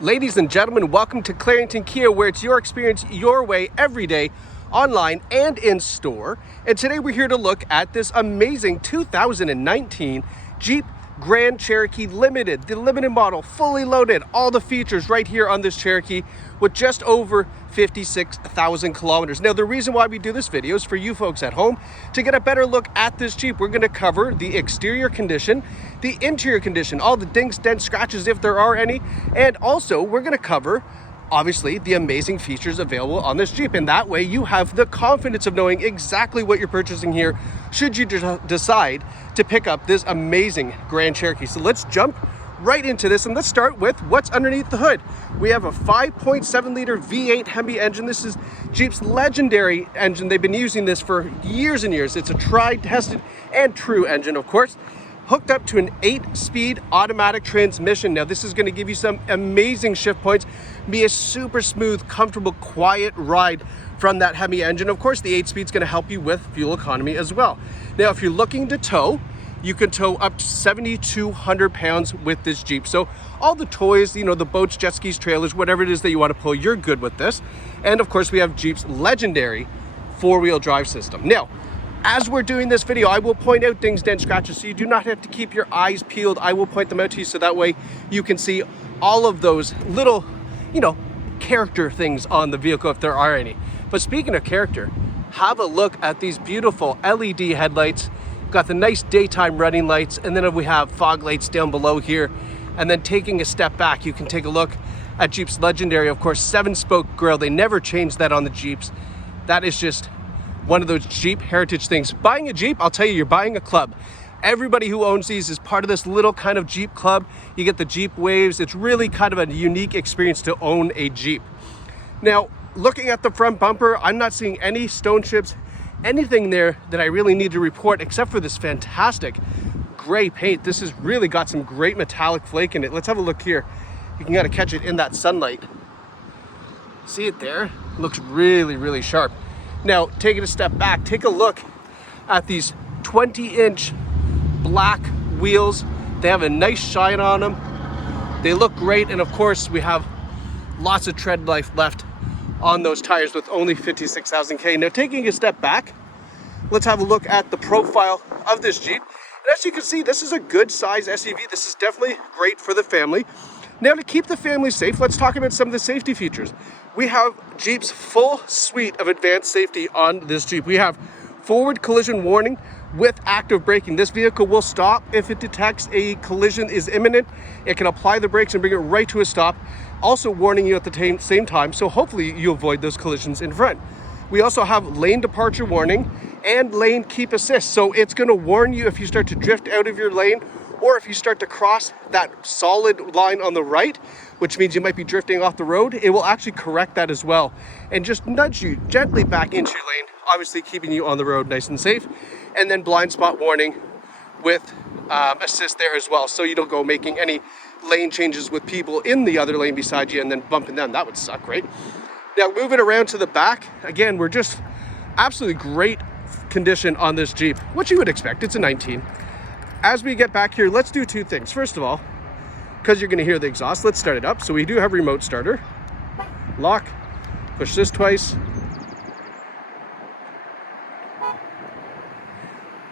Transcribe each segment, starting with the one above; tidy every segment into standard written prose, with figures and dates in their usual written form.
Ladies and gentlemen, welcome to Clarington Kia, where it's your experience your way every day, online and in store. And today we're here to look at this amazing 2019 Jeep Grand Cherokee Limited, the limited model, fully loaded, all the features right here on this Cherokee with just over 56,000 kilometers. Now, the reason why we do this video is for you folks at home to get a better look at this Jeep. We're going to cover the exterior condition, the interior condition, all the dings, dents, scratches if there are any, and also we're going to cover obviously the amazing features available on this Jeep, and that way you have the confidence of knowing exactly what you're purchasing here should you decide to pick up this amazing Grand Cherokee. So let's jump right into this, and let's start with what's underneath the hood. We have a 5.7 liter V8 Hemi engine. This is Jeep's legendary engine. They've been using this for years and years. It's a tried, tested, and true engine, of course, hooked up to an 8-speed automatic transmission. Now, this is going to give you some amazing shift points, be a super smooth, comfortable, quiet ride from that Hemi engine. Of course, the 8-speed is going to help you with fuel economy as well. Now, if you're looking to tow, you can tow up to 7,200 pounds with this Jeep. So all the toys, you know, the boats, jet skis, trailers, whatever it is that you want to pull, you're good with this. And of course, we have Jeep's legendary 4-wheel drive system. Now, as we're doing this video, I will point out dings, dents, scratches, so you do not have to keep your eyes peeled. I will point them out to you so that way you can see all of those little, you know, character things on the vehicle if there are any. But speaking of character, have a look at these beautiful LED headlights. Got the nice daytime running lights, and then we have fog lights down below here. And then taking a step back, you can take a look at Jeep's legendary, of course, 7-spoke grille. They never changed that on the Jeeps. That is just one of those Jeep heritage things. Buying a Jeep, I'll tell you, you're buying a club. Everybody who owns these is part of this little kind of Jeep club. You get the Jeep waves. It's really kind of a unique experience to own a Jeep. Now, looking at the front bumper, I'm not seeing any stone chips, anything there that I really need to report except for this fantastic gray paint. This has really got some great metallic flake in it. Let's have a look here. You can kind of catch it in that sunlight. See it there? Looks really, really sharp. Now, taking a step back, take a look at these 20-inch black wheels. They have a nice shine on them. They look great, and of course, we have lots of tread life left on those tires with only 56,000 K. Now, taking a step back, let's have a look at the profile of this Jeep. And as you can see, this is a good size SUV. This is definitely great for the family. Now, to keep the family safe, let's talk about some of the safety features. We have Jeep's full suite of advanced safety on this Jeep. We have forward collision warning with active braking. This vehicle will stop if it detects a collision is imminent. It can apply the brakes and bring it right to a stop, also warning you at the same time, so hopefully you avoid those collisions in front. We also have lane departure warning and lane keep assist. So it's going to warn you if you start to drift out of your lane, or if you start to cross that solid line on the right, which means you might be drifting off the road. It will actually correct that as well and just nudge you gently back into your lane, obviously keeping you on the road nice and safe. And then blind spot warning with assist there as well, so you don't go making any lane changes with people in the other lane beside you and then bumping them. That would suck, right? Now, moving around to the back, again, we're just absolutely great condition on this Jeep, what you would expect. It's a 19. As we get back here, let's do two things. First of all, because you're going to hear the exhaust, let's start it up. So we do have remote starter. Lock, push this twice.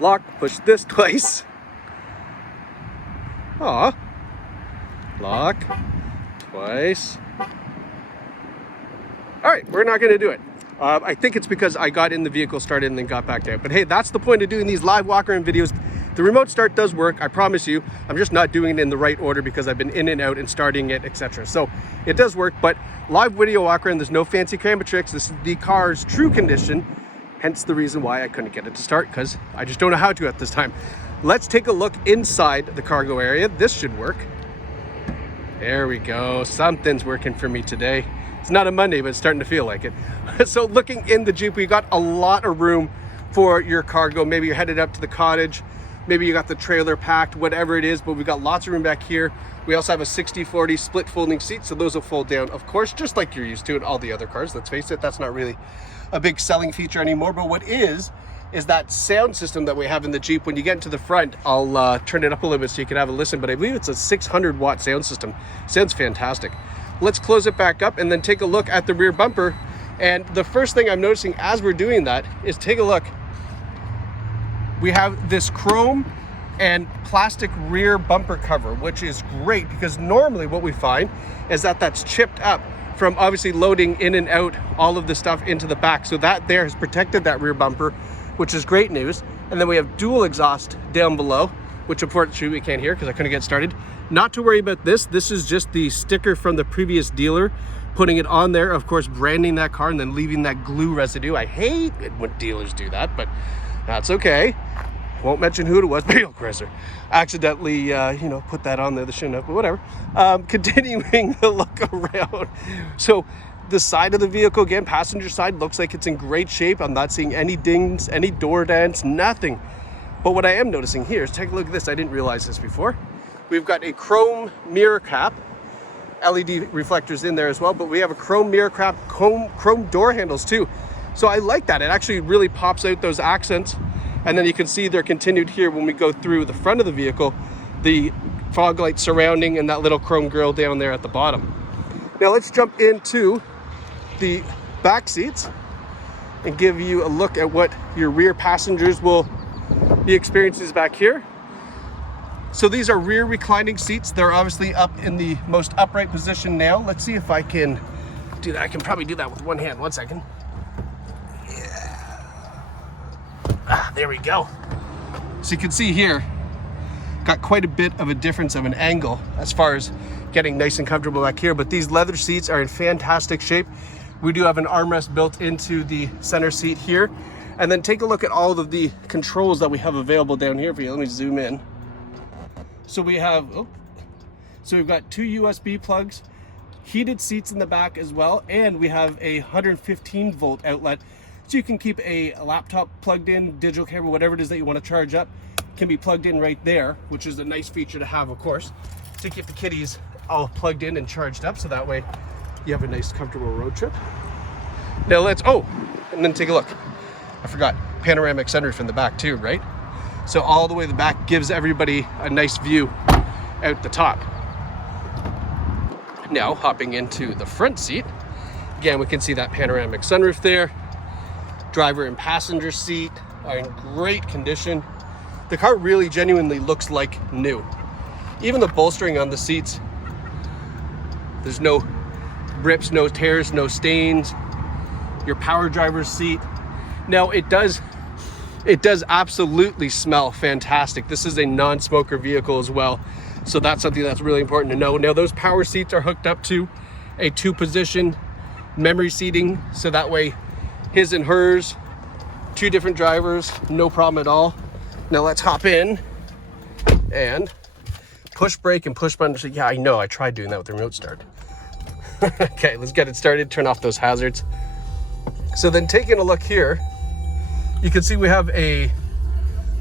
Lock, push this twice. Aw. Lock, twice. All right, we're not going to do it. I think it's because I got in the vehicle, started, and then got back out. But hey, that's the point of doing these live walk-around videos. The remote start does work, I promise you. I'm just not doing it in the right order because I've been in and out and starting it, etc. So it does work, but live video walk-around, there's no fancy camera tricks. This is the car's true condition, hence the reason why I couldn't get it to start, because I just don't know how to at this time. Let's take a look inside the cargo area. This should work. There we go. Something's working for me today. It's not a Monday, but it's starting to feel like it. So looking in the Jeep, we got a lot of room for your cargo. Maybe you're headed up to the cottage. Maybe you got the trailer packed, whatever it is, but we've got lots of room back here. We also have a 60/40 split folding seat, so those will fold down, of course, just like you're used to in all the other cars. Let's face it, that's not really a big selling feature anymore, but what is that sound system that we have in the Jeep. When you get into the front, I'll turn it up a little bit so you can have a listen, but I believe it's a 600 watt sound system. Sounds fantastic. let's close it back up and then take a look at the rear bumper. And the first thing I'm noticing as we're doing that is, take a look. We have this chrome and plastic rear bumper cover, which is great because normally what we find is that that's chipped up from obviously loading in and out all of the stuff into the back. So that there has protected that rear bumper, which is great news. And then we have dual exhaust down below, which unfortunately we can't hear because I couldn't get started. Not to worry about this. This is just the sticker from the previous dealer, putting it on there, of course, branding that car and then leaving that glue residue. I hate it when dealers do that, but that's okay. Won't mention who it was, but Chrysler accidentally, you know, put that on there. They shouldn't have, but whatever. Continuing the look around. So the side of the vehicle, again, passenger side, looks like it's in great shape. I'm not seeing any dings, any door dents, nothing. But what I am noticing here is, take a look at this. I didn't realize this before. We've got a chrome mirror cap, LED reflectors in there as well, but we have a chrome mirror cap, chrome door handles too. So I like that. It actually really pops out those accents. And then you can see they're continued here when we go through the front of the vehicle, the fog light surrounding and that little chrome grille down there at the bottom. Now let's jump into the back seats and give you a look at what your rear passengers will be experiencing back here. So these are rear reclining seats. They're obviously up in the most upright position now. Let's see if I can do that. I can probably do that with one hand. 1 second. There we go. So you can see here, got quite a bit of a difference of an angle as far as getting nice and comfortable back here, but these leather seats are in fantastic shape. We do have an armrest built into the center seat here. And then take a look at all of the controls that we have available down here for you. Let me zoom in. So we have, so we've got 2 USB plugs, heated seats in the back as well, and we have a 115 volt outlet. So you can keep a laptop plugged in, digital camera, whatever it is that you want to charge up, can be plugged in right there, which is a nice feature to have, of course, to keep the kiddies all plugged in and charged up, so that way you have a nice, comfortable road trip. Now let's, and then take a look. I forgot, panoramic sunroof in the back too, right? So all the way to the back gives everybody a nice view out the top. Now, hopping into the front seat, again, we can see that panoramic sunroof there. Driver and passenger seat are in great condition. The car really genuinely looks like new. Even the bolstering on the seats, there's no rips, no tears, no stains. Your power driver's seat. Now it does absolutely smell fantastic. This is a non-smoker vehicle as well, so that's something that's really important to know. Now those power seats are hooked up to a 2-position memory seating, so that way his and hers, 2 different drivers, no problem at all. Now let's hop in and push brake and push button. Yeah, I know, I tried doing that with the remote start. Okay, let's get it started, turn off those hazards. So then taking a look here, you can see we have a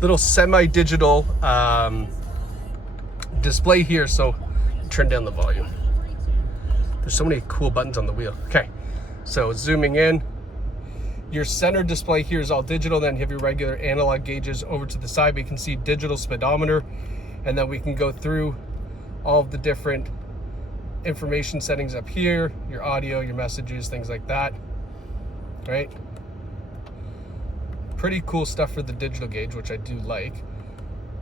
little semi-digital display here. So turn down the volume. There's so many cool buttons on the wheel. Okay, so zooming in, your center display here is all digital. Then you have your regular analog gauges over to the side, but you can see digital speedometer. And then we can go through all of the different information settings up here, your audio, your messages, things like that, right? Pretty cool stuff for the digital gauge, which I do like,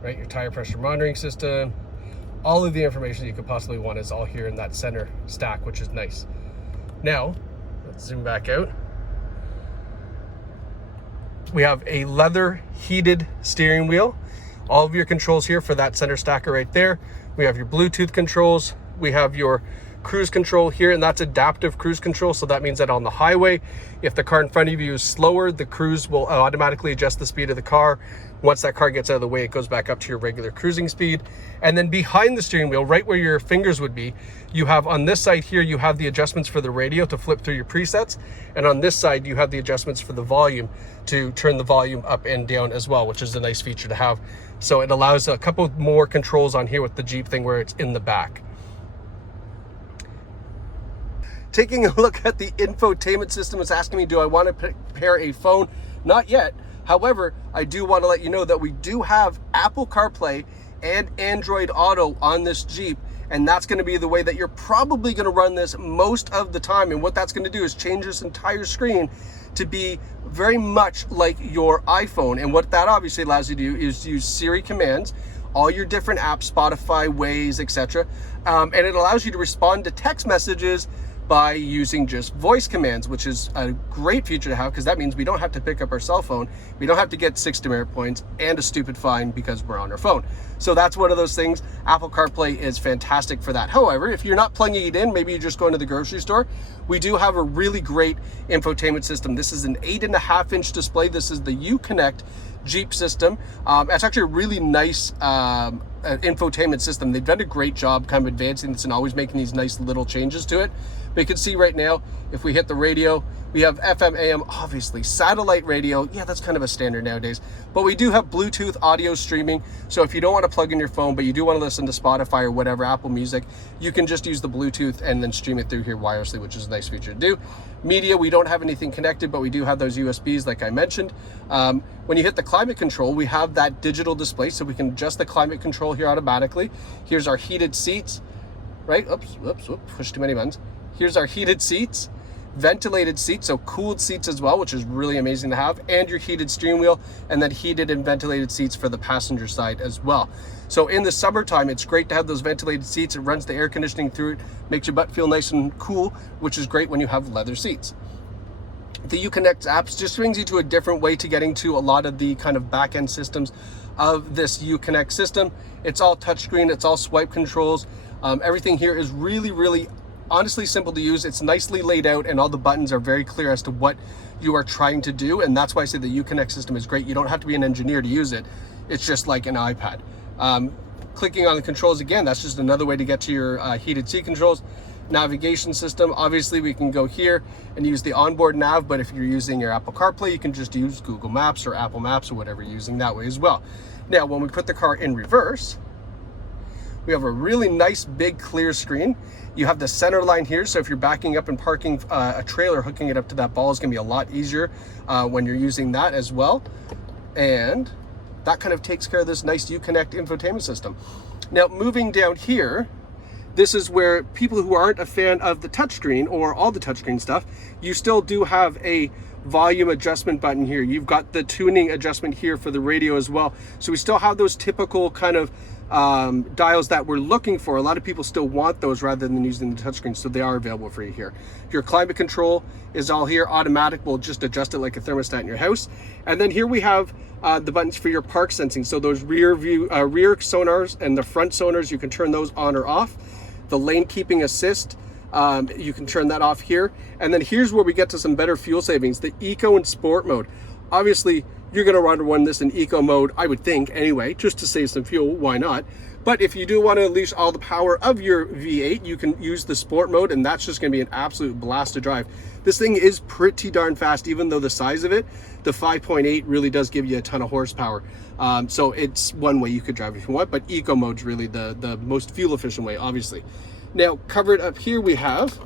right? Your tire pressure monitoring system, all of the information you could possibly want is all here in that center stack, which is nice. Now, let's zoom back out. We have a leather heated steering wheel. All of your controls here for that center stacker right there. We have your Bluetooth controls. We have your cruise control here, and that's adaptive cruise control. So that means that on the highway, if the car in front of you is slower, the cruise will automatically adjust the speed of the car. Once that car gets out of the way, it goes back up to your regular cruising speed. And then behind the steering wheel, right where your fingers would be, you have on this side here, you have the adjustments for the radio to flip through your presets. And on this side, you have the adjustments for the volume to turn the volume up and down as well, which is a nice feature to have. So it allows a couple more controls on here with the Jeep thing where it's in the back. Taking a look at the infotainment system, it's asking me, do I want to pair a phone? Not yet. However, I do want to let you know that we do have Apple CarPlay and Android Auto on this Jeep, And that's going to be the way that you're probably going to run this most of the time. And what that's going to do is change this entire screen to be very much like your iPhone. And what that obviously allows you to do is use Siri commands, all your different apps, Spotify, Waze, etc. And it allows you to respond to text messages by using just voice commands, which is a great feature to have, because that means we don't have to pick up our cell phone, we don't have to get 6 demerit points and a stupid fine because we're on our phone. So that's one of those things. Apple CarPlay is fantastic for that. However, if you're not plugging it in, maybe you're just going to the grocery store, we do have a really great infotainment system. This is an 8.5-inch display. This is the uConnect Jeep system. It's actually a really nice infotainment system. They've done a great job kind of advancing this and always making these nice little changes to it. But you can see right now, if we hit the radio, we have FM, AM, obviously satellite radio. Yeah, that's kind of a standard nowadays. But we do have Bluetooth audio streaming. So if you don't want to plug in your phone, but you do want to listen to Spotify or whatever, Apple Music, you can just use the Bluetooth and then stream it through here wirelessly, which is a nice feature to do. Media, we don't have anything connected, but we do have those USBs like I mentioned. When you hit the climate control, we have that digital display, so we can adjust the climate control here automatically. Here's our heated seats, right? Oops, pushed too many buttons. Here's our heated seats, ventilated seats, so cooled seats as well, which is really amazing to have, and your heated steering wheel, and then heated and ventilated seats for the passenger side as well. So in the summertime, it's great to have those ventilated seats. It runs the air conditioning through it, makes your butt feel nice and cool, which is great when you have leather seats. The uConnect apps just brings you to a different way to getting to a lot of the kind of back-end systems of this uConnect system. It's all touchscreen, it's all swipe controls. Everything here is really honestly simple to use. It's nicely laid out and all the buttons are very clear as to what you are trying to do. And that's why I say the uConnect system is great. You don't have to be an engineer to use it. It's just like an iPad. Clicking on the controls again, that's just another way to get to your heated seat controls. Navigation system, obviously we can go here and use the onboard nav, but if you're using your Apple CarPlay, you can just use Google Maps or Apple Maps or whatever you're using that way as well. Now, when we put the car in reverse, we have a really nice big clear screen. You have the center line here, so if you're backing up and parking a trailer, hooking it up to that ball is gonna be a lot easier when you're using that as well. And that kind of takes care of this nice uConnect infotainment system. Now, moving down here, this is where people who aren't a fan of the touchscreen or all the touchscreen stuff, you still do have a volume adjustment button here. You've got the tuning adjustment here for the radio as well. So we still have those typical kind of dials that we're looking for. A lot of people still want those rather than using the touchscreen, so they are available for you here. Your climate control is all here. Automatic will just adjust it like a thermostat in your house. And then here we have the buttons for your park sensing. So those rear sonars and the front sonars, you can turn those on or off. The lane keeping assist, you can turn that off here. And then here's where we get to some better fuel savings, the eco and sport mode. Obviously, you're gonna want to run this in eco mode, I would think anyway, just to save some fuel, why not? But if you do want to unleash all the power of your V8, you can use the sport mode, and that's just gonna be an absolute blast to drive. This thing is pretty darn fast, even though the size of it, the 5.8 really does give you a ton of horsepower. So it's one way you could drive if you want, but eco mode's really the most fuel efficient way, obviously. Now, covered up here we have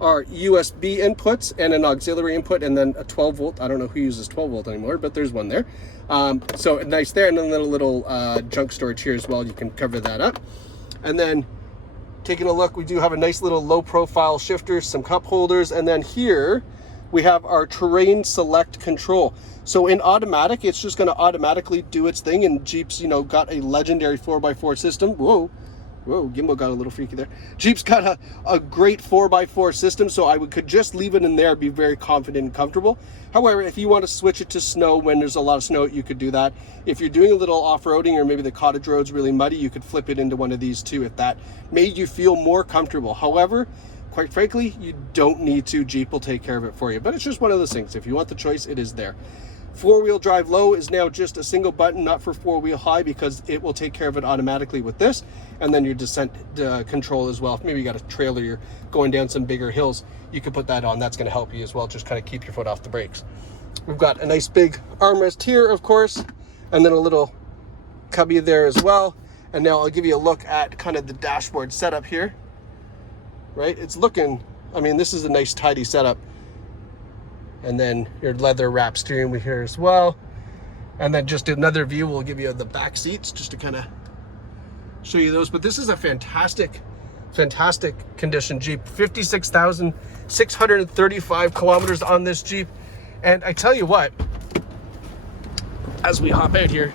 our USB inputs and an auxiliary input, and then a 12 volt. I don't know who uses 12 volt anymore, but there's one there. So nice there, and then a little junk storage here as well. You can cover that up. And then taking a look, we do have a nice little low profile shifter, some cup holders, and then here we have our terrain select control. So in automatic, it's just gonna automatically do its thing, and Jeep's, got a legendary 4x4 system. Whoa, gimbal got a little freaky there. Jeep's got a great 4x4 system, so I could just leave it in there, be very confident and comfortable. However, if you want to switch it to snow when there's a lot of snow, you could do that. If you're doing a little off-roading or maybe the cottage road's really muddy, you could flip it into one of these too if that made you feel more comfortable. However, quite frankly, you don't need to. Jeep will take care of it for you, but it's just one of those things. If you want the choice, it is there. 4-wheel drive low is now just a single button, not for 4-wheel high, because it will take care of it automatically with this. And then your descent control as well. If maybe you got a trailer, you're going down some bigger hills, you can put that on. That's going to help you as well. Just kind of keep your foot off the brakes. We've got a nice big armrest here, of course, and then a little cubby there as well. And now I'll give you a look at kind of the dashboard setup here. Right? It's looking, this is a nice tidy setup. And then your leather wrap steering wheel here as well. And then just another view will give you the back seats, just to kind of show you those. But this is a fantastic condition Jeep. 56,635 kilometers on this Jeep. And I tell you what, as we hop out here,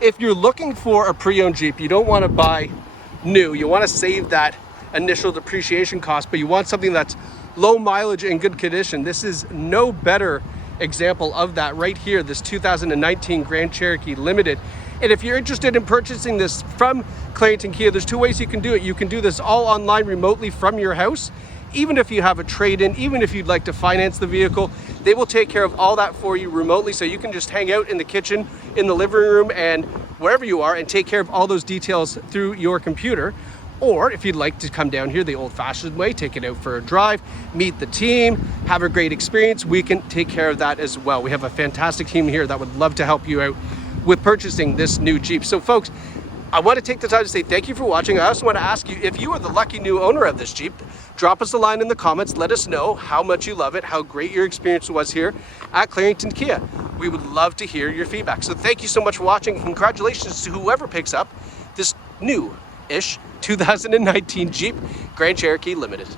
if you're looking for a pre-owned Jeep, you don't want to buy new, you want to save that initial depreciation cost, but you want something that's low mileage and good condition, this is no better example of that right here, this 2019 Grand Cherokee Limited. And if you're interested in purchasing this from Clarington Kia, there's two ways you can do it. You can do this all online remotely from your house. Even if you have a trade-in, even if you'd like to finance the vehicle, they will take care of all that for you remotely. So you can just hang out in the kitchen, in the living room, and wherever you are and take care of all those details through your computer. Or if you'd like to come down here the old-fashioned way, take it out for a drive, meet the team, have a great experience, we can take care of that as well. We have a fantastic team here that would love to help you out with purchasing this new Jeep. So folks, I want to take the time to say thank you for watching. I also want to ask you, if you are the lucky new owner of this Jeep, drop us a line in the comments. Let us know how much you love it, how great your experience was here at Clarington Kia. We would love to hear your feedback. So thank you so much for watching, and congratulations to whoever picks up this new-ish 2019 Jeep Grand Cherokee Limited.